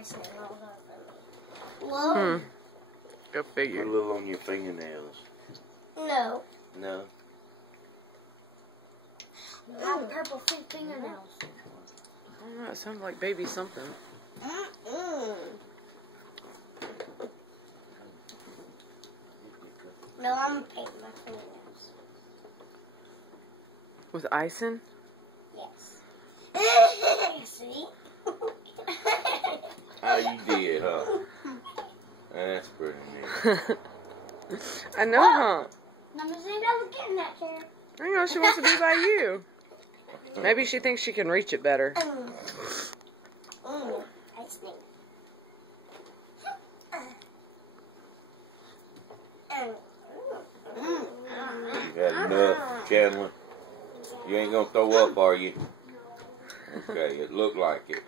icing all over me. Whoa. Go figure. Put a little on your fingernails. No. No. You have purple fingernails. I don't know, it sounds like baby something. No, I'm gonna paint my fingernails. With icing? Yes. See? Oh, you did, huh? That's pretty neat. I know, huh? Mama said I was getting that chair. I know, she wants to be by you. Maybe she thinks she can reach it better. Ice cream. You had enough, Chandler? You ain't gonna throw up, are you? Okay, it looked like it.